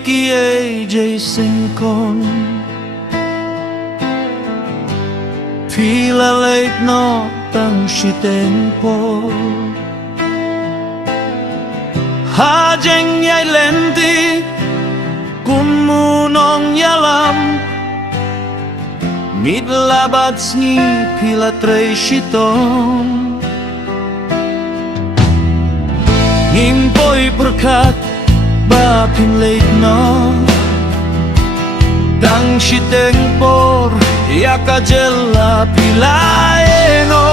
Ricky AJ Singkon Pila late no tang si tempo Hajeng yai lenti kumunong yalam Mid labat sni pila trei shitom Ngimpoy perkat bapin late no Tang si tempor yakajela pilaeno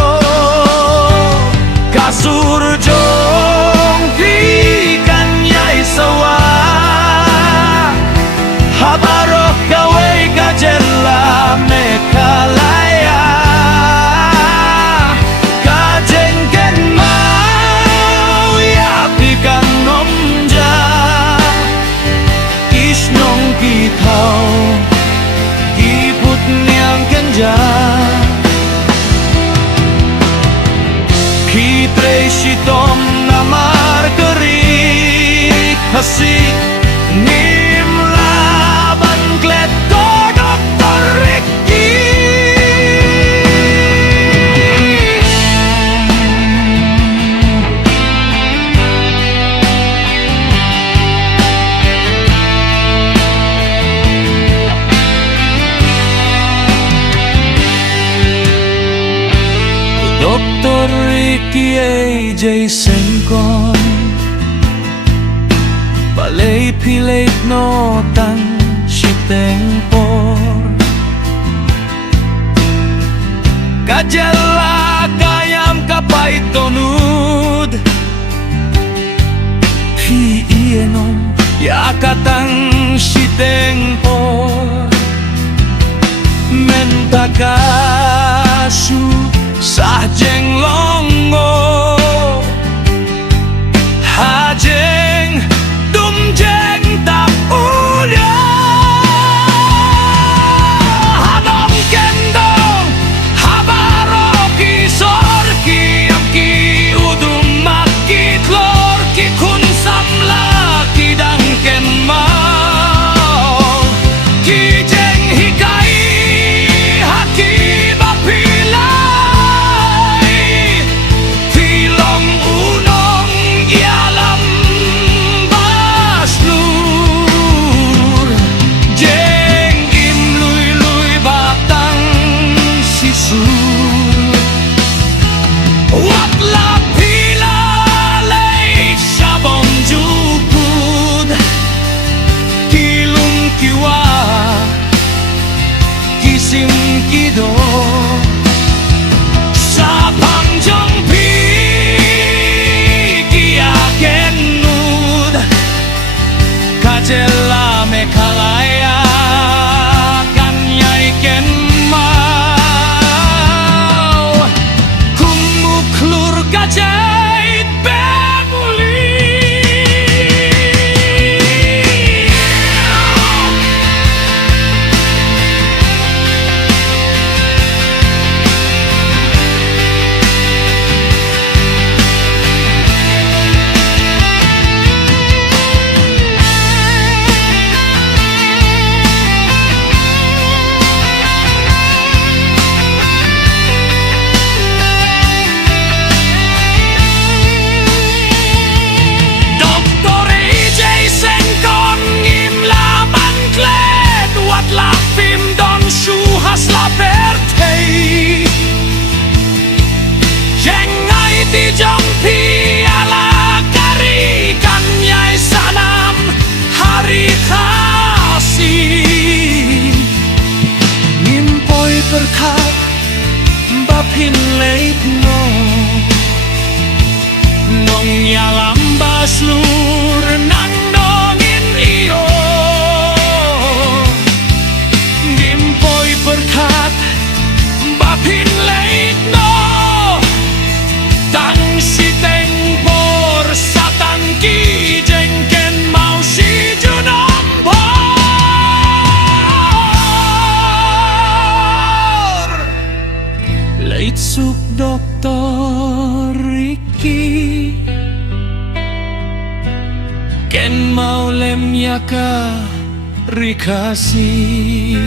Kasurjong pikan yai sawa Habarok kawai kajela mekalaya Kajengken mau ya pikan nomja Isnong kitau Kiput niang kenja Kitre sitom namar kerik Hasik nim laban kleto Dr. Ricky Dr. Ricky AJ Singkon Balay pilate no tan si tempor Kajala kayam kapay tonud Hienom yakatang si tempor Mentakasu Sajeng longo Hajeng dumjeng tak ulya Hadong kendong Habaroki sorki Amki udum makit lorki Kun samla kidang kenmau Kijeng hikai haki bapila Kisim kido sa pangjong pi kia kenud kajela mekalaya kanyai ken mau kumuklur kajait bemuli berkat bapin leit no Nong nyalam baslur nang dongin iyo Gimpoy berkat bapin leit no Tang si tempor satan ki jengken mau si junompo Leitsuk Dr. Ricky Ken mau lem nyaka rikasih.